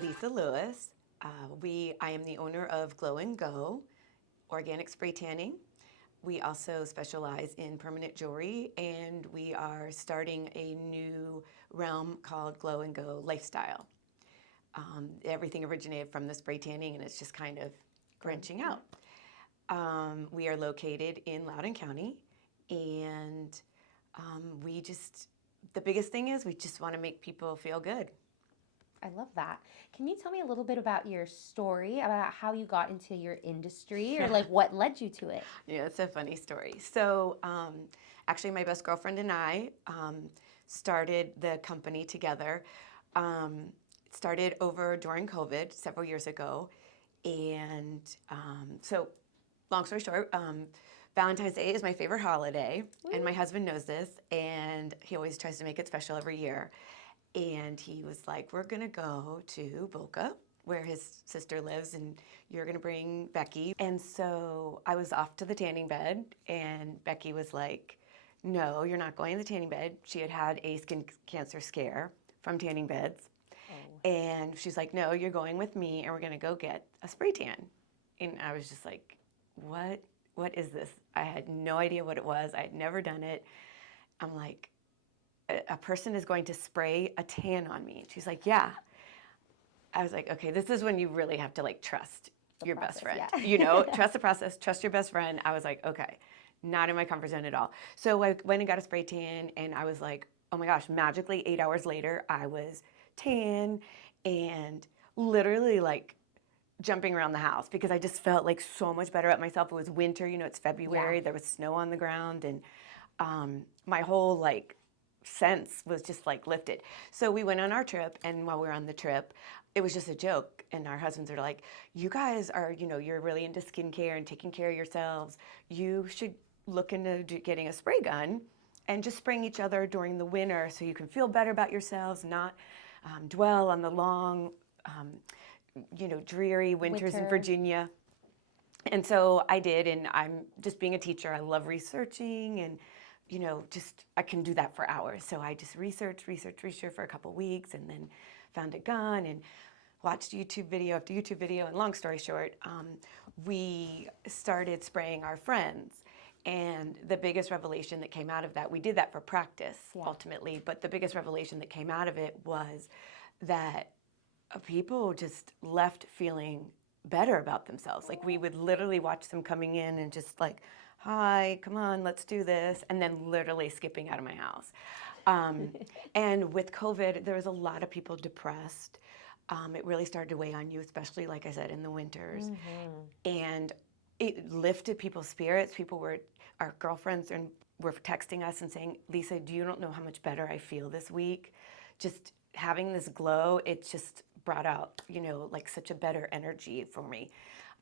Lisa Lewis. I am the owner of Glow and Go Organic Spray Tanning. We also specialize in permanent jewelry, and we are starting a new realm called Glow and Go Lifestyle. Everything originated from the spray tanning, and it's just kind of branching out. We are located in Loudoun County, and the biggest thing is we just want to make people feel good. I love that. Can you tell me a little bit about your story, about how you got into your industry, or like what led you to it? Yeah, it's a funny story. So actually my best girlfriend and I started the company together. It started over during COVID several years ago. And so long story short, Valentine's Day is my favorite holiday, and my husband knows this, and he always tries to make it special every year. And he was like, we're going to go to Boca, where his sister lives, and you're going to bring Becky. And so I was off to the tanning bed, and Becky was like, no, you're not going to the tanning bed. She had had a skin cancer scare from tanning beds. Oh. And she's like, no, you're going with me, and we're going to go get a spray tan. And I was just like, what is this? I had no idea what it was. I had never done it. I'm like, a person is going to spray a tan on me. And she's like, yeah. I was like, okay, this is when you really have to like trust your best friend. Yeah. You know, trust the process, trust your best friend. I was like, okay, not in my comfort zone at all. So I went and got a spray tan, and I was like, oh my gosh, magically 8 hours later, I was tan and literally like jumping around the house because I just felt like so much better at myself. It was winter, you know, it's February, yeah. There was snow on the ground, and my whole like sense was just like lifted. So we went on our trip, and while we were on the trip, it was just a joke, and our husbands are like, you guys are, you know, you're really into skincare and taking care of yourselves. You should look into getting a spray gun and just spraying each other during the winter so you can feel better about yourselves, not dwell on the long dreary winters in Virginia. And so I did, and I'm just being a teacher, I love researching, and you know, just I can do that for hours. So I just researched for a couple weeks, and then found a gun and watched YouTube video after YouTube video. And long story short, we started spraying our friends. And the biggest revelation that came out of that, we did that for practice ultimately, but the biggest revelation that came out of it was that people just left feeling better about themselves. Like we would literally watch them coming in and just like, hi, come on, let's do this, and then literally skipping out of my house. And with COVID, there was a lot of people depressed. It really started to weigh on you, especially, like I said, in the winters. Mm-hmm. And it lifted people's spirits. Our girlfriends were texting us and saying, Lisa, you don't know how much better I feel this week. Just having this glow, it just brought out, you know, like such a better energy for me.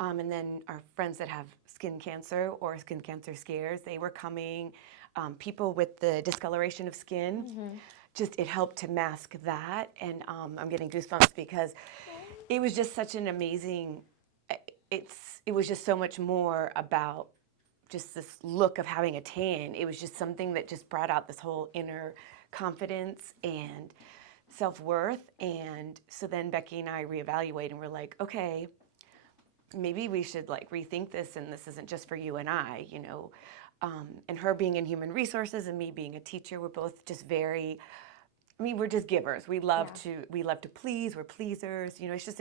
And then our friends that have skin cancer or skin cancer scares, they were coming. People with the discoloration of skin, just it helped to mask that. And I'm getting goosebumps because it was just such an amazing, it was just so much more about just this look of having a tan. It was just something that just brought out this whole inner confidence and self-worth. And so then Becky and I reevaluated, and we're like, okay, maybe we should like rethink this, and this isn't just for you and I, you know. And her being in human resources and me being a teacher, we're both just we're just givers. We love to please, we're pleasers, you know, it's just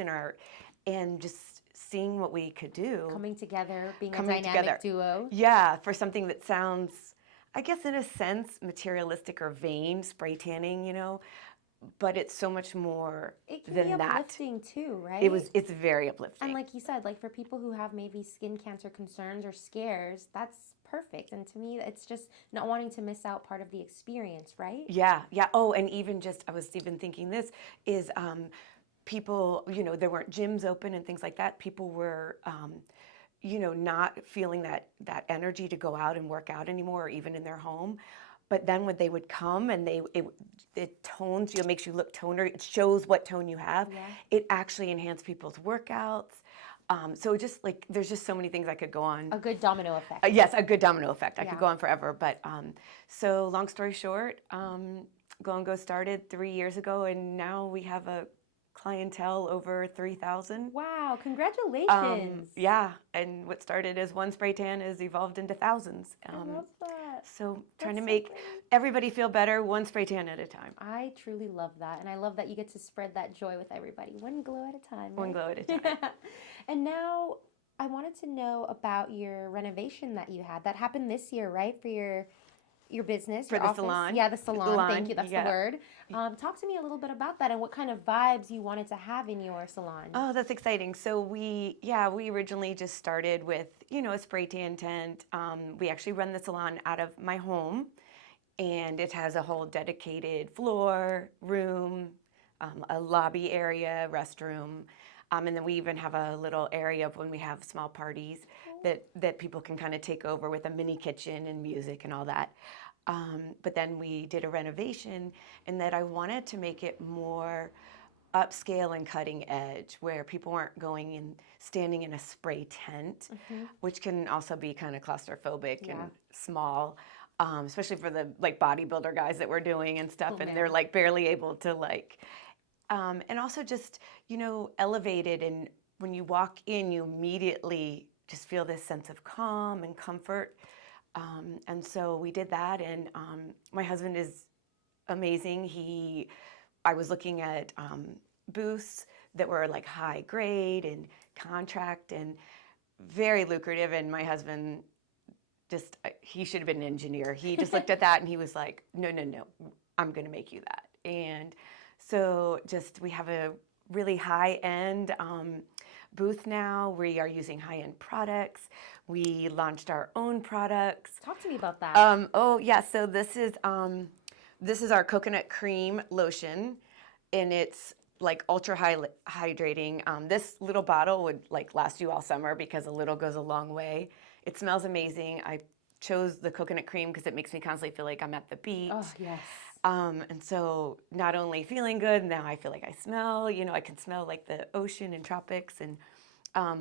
and just seeing what we could do. Coming together, being a dynamic duo. Yeah, for something that sounds, I guess in a sense, materialistic or vain, spray tanning, you know. But it's so much more than that. It can be uplifting too, right? It's very uplifting. And like you said, like for people who have maybe skin cancer concerns or scares, that's perfect. And to me, it's just not wanting to miss out part of the experience, right? Yeah. Oh, and even just, I was even thinking this is people, you know, there weren't gyms open and things like that. People were, you know, not feeling that energy to go out and work out anymore, or even in their home. But then when they would come and it tones you, makes you look toner, it shows what tone you have. Yeah. It actually enhanced people's workouts. So just like, there's just so many things I could go on. A good domino effect. Yes, a good domino effect. I could go on forever. But so long story short, Glow and Go started 3 years ago, and now we have a clientele over 3,000. Wow, congratulations. Yeah, and what started as one spray tan has evolved into thousands. I love that. So trying to That's so make great. everybody feel better one spray tan at a time. I truly love that. And I love that you get to spread that joy with everybody, one glow at a time. One Right? glow at a time. And now I wanted to know about your renovation that you had. That happened this year, right? For your business, For your the office. salon. Yeah, the salon. Salon, Thank you. That's yeah. the word. Talk to me a little bit about that and what kind of vibes you wanted to have in your salon. Oh, that's exciting. So we originally just started with, a spray tan tent. We actually run the salon out of my home, and it has a whole dedicated floor, room, a lobby area, restroom. And then we even have a little area of when we have small parties that people can kind of take over with a mini kitchen and music and all that. But then we did a renovation, and that I wanted to make it more upscale and cutting edge, where people weren't going and standing in a spray tent, which can also be kind of claustrophobic and small, especially for the bodybuilder guys that we're doing and stuff, and they're barely able to and also just elevated, and when you walk in, you immediately just feel this sense of calm and comfort. And so we did that, and my husband is amazing. I was looking at booths that were high grade and contract and very lucrative, and my husband he should have been an engineer. He just looked at that and he was like, no, I'm going to make you that. And so we have a really high-end booth now. We are using high-end products. We launched our own products. Talk to me about that. Oh yeah, so this is our coconut cream lotion, and it's ultra hydrating. This little bottle would last you all summer because a little goes a long way. It smells amazing. I chose the coconut cream because it makes me constantly feel like I'm at the beach. Oh, yes. And so not only feeling good, now I feel like I smell, I can smell the ocean and tropics. And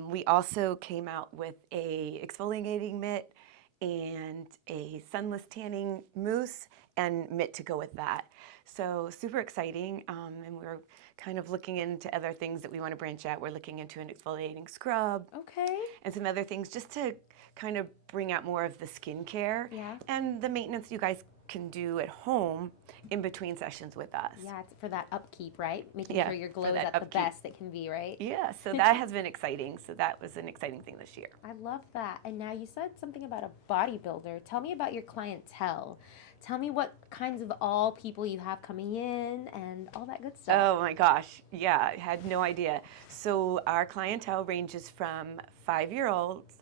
we also came out with a exfoliating mitt and a sunless tanning mousse and mitt to go with that. So super exciting. And we're kind of looking into other things that we want to branch out. We're looking into an exfoliating scrub. Okay. And some other things just to kind of bring out more of the skincare Yeah. and the maintenance you guys can do at home in between sessions with us. Yeah, it's for that upkeep, right? Making Yeah, sure your glow for is that at the upkeep. best it can be, right? Yeah, so that has been exciting. So that was an exciting thing this year. I love that. And now you said something about a bodybuilder. Tell me about your clientele. Tell me what kinds of all people you have coming in and all that good stuff. Oh my gosh, yeah, I had no idea. So our clientele ranges from 5-year-olds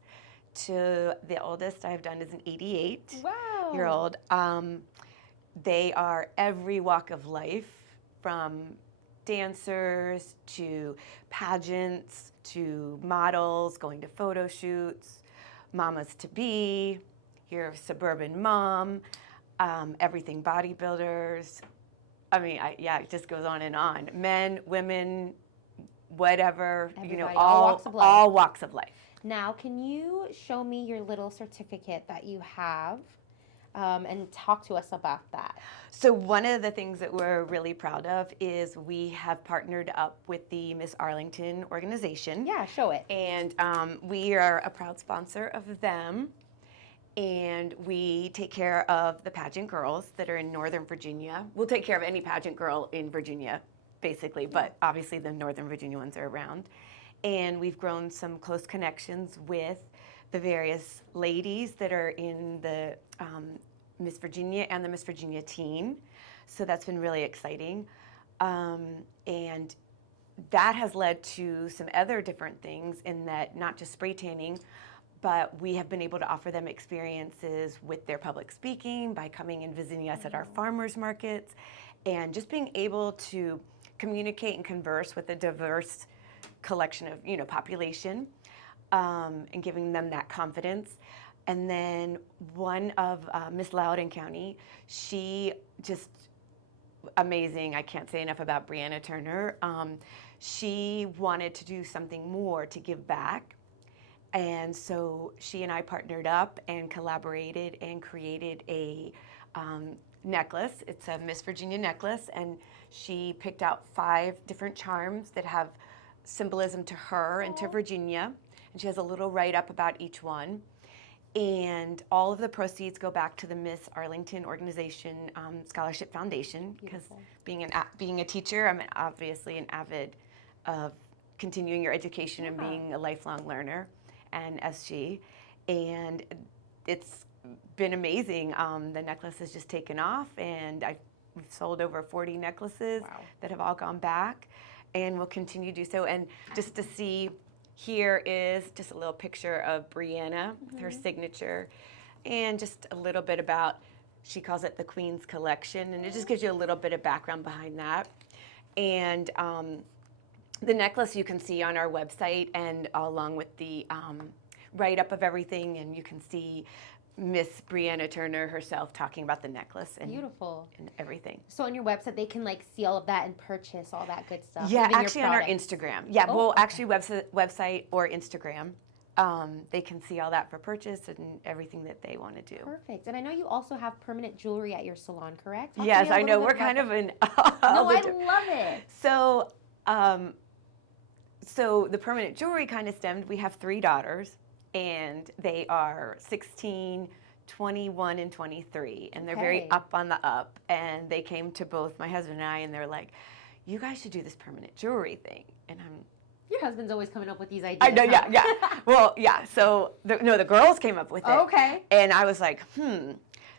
to the oldest I've done is an 88-year-old. Wow. They are every walk of life, from dancers to pageants to models, going to photo shoots, mamas to be, your suburban mom, everything bodybuilders. I mean, it just goes on and on. Men, women, whatever, Everybody, all walks of life. all walks of life. Now, can you show me your little certificate that you have and talk to us about that? So one of the things that we're really proud of is we have partnered up with the Miss Arlington organization. Yeah, show it. And we are a proud sponsor of them. And we take care of the pageant girls that are in Northern Virginia. We'll take care of any pageant girl in Virginia, basically, but obviously the Northern Virginia ones are around. And we've grown some close connections with the various ladies that are in the Miss Virginia and the Miss Virginia team. So that's been really exciting. And that has led to some other different things, in that not just spray tanning, but we have been able to offer them experiences with their public speaking by coming and visiting us at our farmers markets, and just being able to communicate and converse with a diverse collection of population, and giving them that confidence. And then one of Miss Loudoun County, she just amazing. I can't say enough about Brianna Turner. She wanted to do something more to give back, And so she and I partnered up and collaborated and created a necklace. It's a Miss Virginia necklace, and she picked out 5 different charms that have symbolism to her and to Virginia. And she has a little write-up about each one. And all of the proceeds go back to the Miss Arlington Organization Scholarship Foundation, because being a teacher, I'm obviously an avid of continuing your education and being a lifelong learner, and as she. And it's been amazing. The necklace has just taken off, and we've sold over 40 necklaces that have all gone back, and we'll continue to do so. And just to see, here is just a little picture of Brianna with her signature, and just a little bit about, she calls it the Queen's Collection, and it just gives you a little bit of background behind that. And the necklace you can see on our website, and along with the write-up of everything, and you can see Miss Brianna Turner herself talking about the necklace and beautiful and everything. So on your website, they can like see all of that and purchase all that good stuff. Yeah, even actually your on our products. Instagram. Yeah, well, actually website or Instagram. They can see all that for purchase and everything that they want to do. Perfect. And I know you also have permanent jewelry at your salon, correct? Yes, I know. We're kind of in. No, I love it. So, so the permanent jewelry kind of stemmed. We have 3 daughters, and they are 16, 21, and 23, and they're very up on the up. And they came to both my husband and I, and they're like, "You guys should do this permanent jewelry thing." And I'm. Your husband's always coming up with these ideas. I know, yeah. Well, yeah. So the girls came up with it. Okay. And I was like,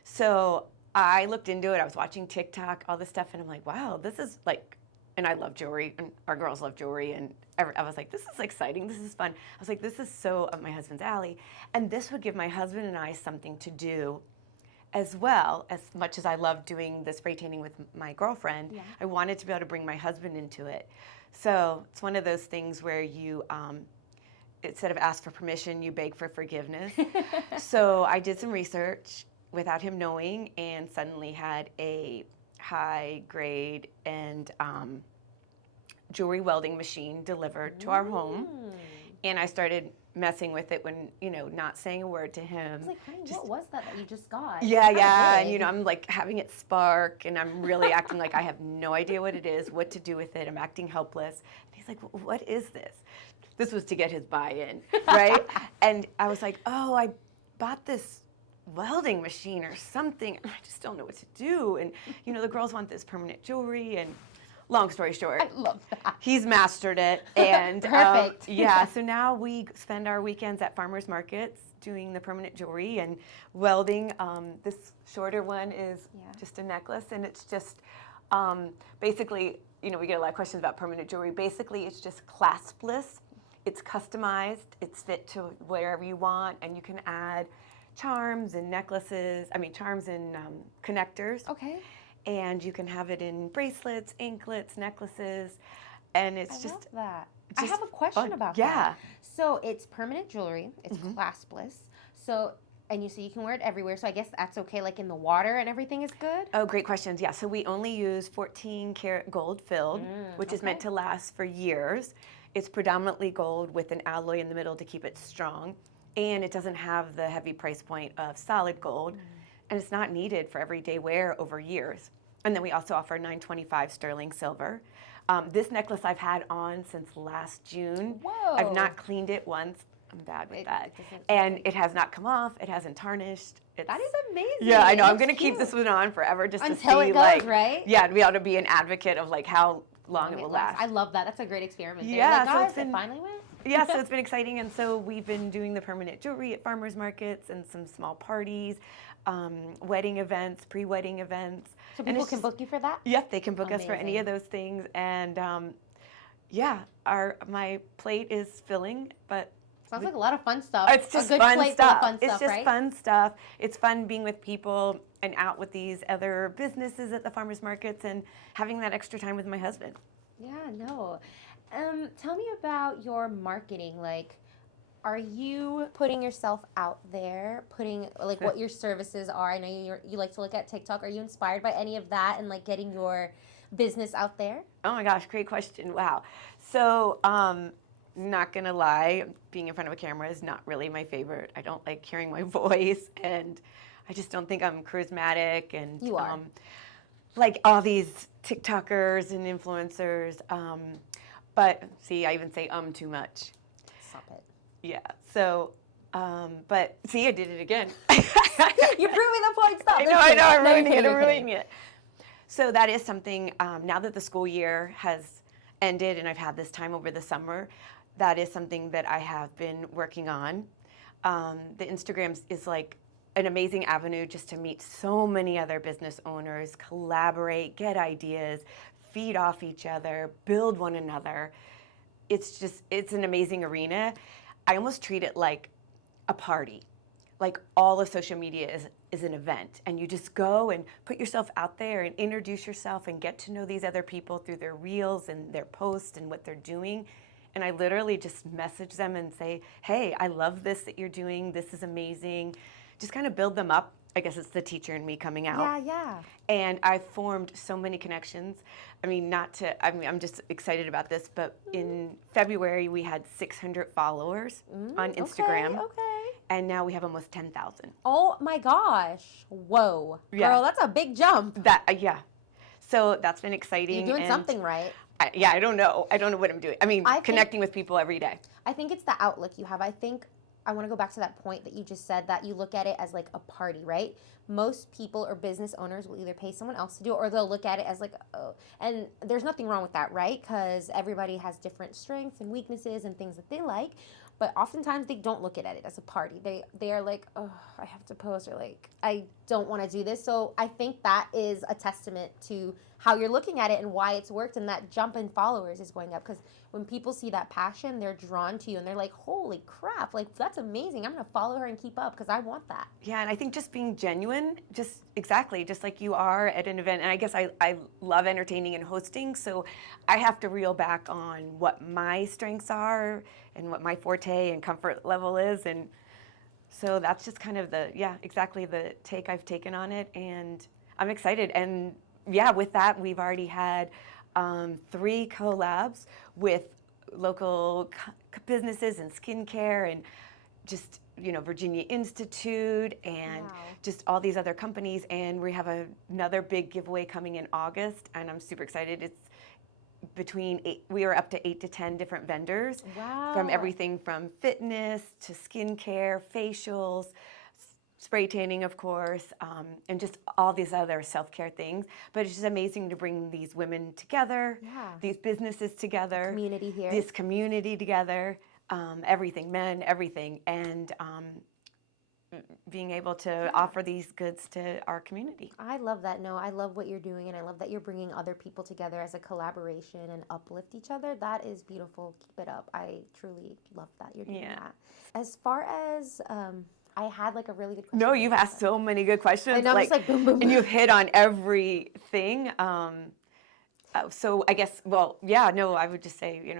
So I looked into it. I was watching TikTok, all this stuff, and I'm like, wow, this is like. And I love jewelry, and our girls love jewelry, and I was like, this is exciting, this is fun. I was like, this is so up my husband's alley, and this would give my husband and I something to do as well. As much as I love doing the spray tanning with my girlfriend, I wanted to be able to bring my husband into it. So it's one of those things where you, instead of ask for permission, you beg for forgiveness. So I did some research without him knowing, and suddenly had a high grade and jewelry welding machine delivered to our home, and I started messing with it when, not saying a word to him. I was like, honey, what was that you just got? Yeah, and I'm like having it spark, and I'm really acting like I have no idea what it is, what to do with it. I'm acting helpless. And he's like, what is this? This was to get his buy-in, right? And I was like, oh, I bought this welding machine or something, and I just don't know what to do. And the girls want this permanent jewelry, and long story short, I love that. He's mastered it, and perfect. So now we spend our weekends at farmers markets doing the permanent jewelry and welding. This shorter one is just a necklace, and it's just basically, we get a lot of questions about permanent jewelry. Basically, it's just claspless. It's customized. It's fit to wherever you want, and you can add charms and necklaces, charms and connectors. Okay. And you can have it in bracelets, anklets, necklaces, and it's I just. love that. I have a question about that. Yeah. So it's permanent jewelry. It's claspless. So, and you say you can wear it everywhere. So I guess that's okay. Like in the water and everything is good. Oh, great questions. Yeah. So we only use 14 karat gold filled, which is meant to last for years. It's predominantly gold with an alloy in the middle to keep it strong. And it doesn't have the heavy price point of solid gold, and it's not needed for everyday wear over years. And then we also offer 925 sterling silver. This necklace I've had on since last June. Whoa. I've not cleaned it once. I'm bad with that. And it has not come off. It hasn't tarnished. That is amazing. Yeah, I know. I'm going to keep this one on forever just until to see, it goes, right? Yeah, to be able to be an advocate of how long it will last. I love that. That's a great experiment. Yeah, so it's been, finally went. Yeah, so it's been exciting, and so we've been doing the permanent jewelry at farmers markets and some small parties, wedding events, pre-wedding events. So people can book you for that? Yep, they can book us for any of those things, and my plate is filling, but sounds like a lot of fun stuff. It's just fun stuff. It's just fun stuff. It's fun being with people and out with these other businesses at the farmers markets and having that extra time with my husband. Yeah, no. Tell me about your marketing. Are you putting yourself out there, what your services are? I know you like to look at TikTok. Are you inspired by any of that and getting your business out there? Oh my gosh, great question. Wow. So not gonna lie, being in front of a camera is not really my favorite. I don't like hearing my voice, and I just don't think I'm charismatic. And You are. like all these TikTokers and influencers. But see, I even say too much. Stop it. Yeah. So, but see, I did it again. You're proving the point. Stop. I know, I'm No, ruining it, you're I'm kidding. ruining it. So that is something, now that the school year has ended and I've had this time over the summer, that is something that I have been working on. The Instagram is like an amazing avenue just to meet so many other business owners, collaborate, get ideas, feed off each other, build one another. It's an amazing arena. I almost treat it like a party. Like all of social media is an event, and you just go and put yourself out there and introduce yourself and get to know these other people through their reels and their posts and what they're doing. And I literally just message them and say, hey, I love this that you're doing. This is amazing. Just kind of build them up. I guess it's the teacher in me coming out. Yeah. And I've formed so many connections. I'm just excited about this, but in February we had 600 followers on Instagram. Okay. And now we have almost 10,000. Oh my gosh. Whoa. Yeah. Girl, that's a big jump. Yeah. So that's been exciting. You're doing something right. I don't know. I don't know what I'm doing. Connecting with people every day. I think it's the outlook you have. I think I want to go back to that point that you just said, that you look at it as like a party, right? Most people or business owners will either pay someone else to do it, or they'll look at it as like, oh, and there's nothing wrong with that, right? Because everybody has different strengths and weaknesses and things that they like. But oftentimes they don't look at it as a party. They are like, oh, I have to post, or like, I don't want to do this. So I think that is a testament to how you're looking at it and why it's worked, and that jump in followers is going up. Because when people see that passion, they're drawn to you and they're like, holy crap, like that's amazing. I'm going to follow her and keep up because I want that. Yeah, and I think just being genuine, just like you are at an event. And I guess I love entertaining and hosting, so I have to reel back on what my strengths are and what my forte and comfort level is. And so that's just kind of the take I've taken on it. And I'm excited. And yeah, with that, we've already had 3 collabs with local businesses and skincare and just, Virginia Institute and just all these other companies. And we have another big giveaway coming in August, and I'm super excited. It's we are up to 8 to 10 different vendors. Wow. From everything from fitness to skincare, facials, spray tanning, of course, and just all these other self-care things. But it's just amazing to bring these women together, these businesses together, Community here. this community together, everything, men, everything, and being able to offer these goods to our community. I love that. No, I love what you're doing, and I love that you're bringing other people together as a collaboration and uplift each other. That is beautiful. Keep it up. I truly love that you're doing that. As far as I had like a really good question. No, you've asked so many good questions. And I'm just like boom, boom, boom. And you've hit on everything. So I guess, I would just say,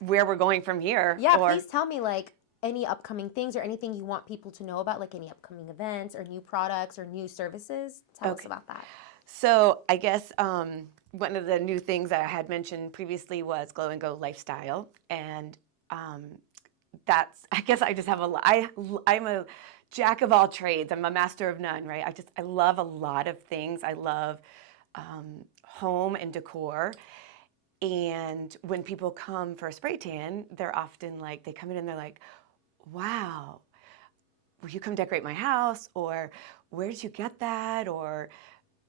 where we're going from here. Yeah, please tell me like any upcoming things or anything you want people to know about, like any upcoming events or new products or new services. Tell us about that. So I guess one of the new things I had mentioned previously was Glow and Go Lifestyle. And I guess I just have I'm a jack of all trades. I'm a master of none, right? I love a lot of things. I love home and decor. And when people come for a spray tan, they're often like, they come in and they're like, wow, will you come decorate my house? Or where did you get that? Or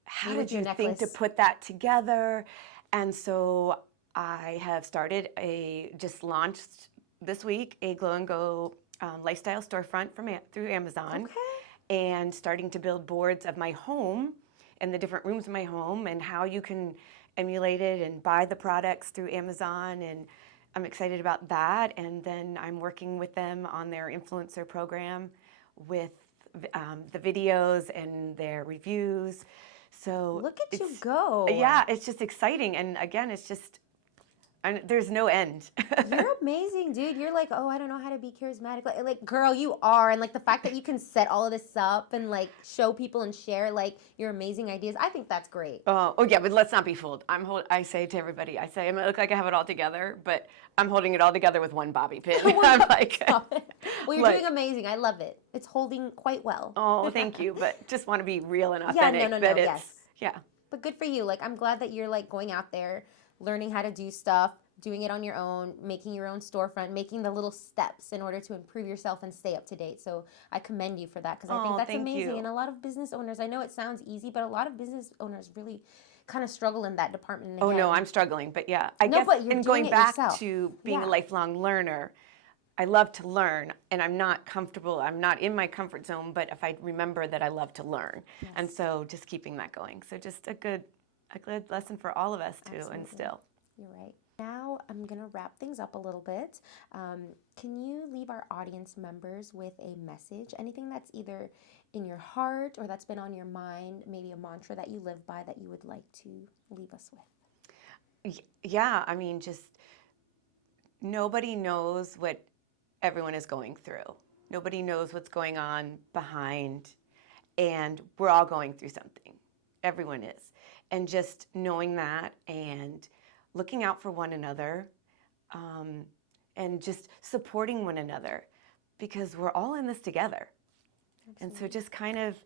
how did you think to put that together? And so I have just launched this week a Glow and Go lifestyle storefront through Amazon. Okay. And starting to build boards of my home and the different rooms of my home and how you can emulate it and buy the products through Amazon. And I'm excited about that. And then I'm working with them on their influencer program with the videos and their reviews. So look at you go. Yeah, it's just exciting. And again, it's just there's no end. You're amazing, dude. You're like, oh, I don't know how to be charismatic. Like, girl, you are. And like the fact that you can set all of this up and like show people and share like your amazing ideas, I think that's great. Oh yeah, but let's not be fooled. I say to everybody, I might look like I have it all together, but I'm holding it all together with one bobby pin. I'm like, Stop it. Well, you're like- doing amazing. I love it. It's holding quite well. oh, thank you, but just want to be real and Yeah, authentic. no, that it's, yes. yeah. But good for you. Like, I'm glad that you're like going out there, learning how to do stuff, doing it on your own, making your own storefront, making the little steps in order to improve yourself and stay up to date. So I commend you for that because I think Oh, that's thank amazing. you. And a lot of business owners, I know it sounds easy, but a lot of business owners really kind of struggle in that department. Oh no, I'm struggling, but yeah, I No, guess. but you're and doing going it back yourself. to being Yeah. a lifelong learner, I love to learn, and I'm not comfortable. I'm not in my comfort zone, but if I remember that I love to learn, and so just keeping that going. So just a good lesson for all of us to Absolutely. instill. You're right. Now I'm going to wrap things up a little bit. Can you leave our audience members with a message? Anything that's either in your heart or that's been on your mind, maybe a mantra that you live by that you would like to leave us with? Yeah, I mean, just nobody knows what everyone is going through. Nobody knows what's going on behind, and we're all going through something. Everyone is. And just knowing that and looking out for one another, and just supporting one another, because we're all in this together. And so just kind of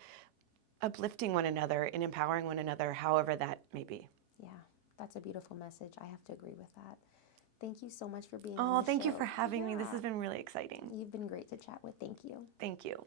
uplifting one another and empowering one another, however that may be. Yeah, that's a beautiful message. I have to agree with that. Thank you so much for being on the Oh, thank you show. for having me. This Yeah. has been really exciting. You've been great to chat with. Thank you. Thank you.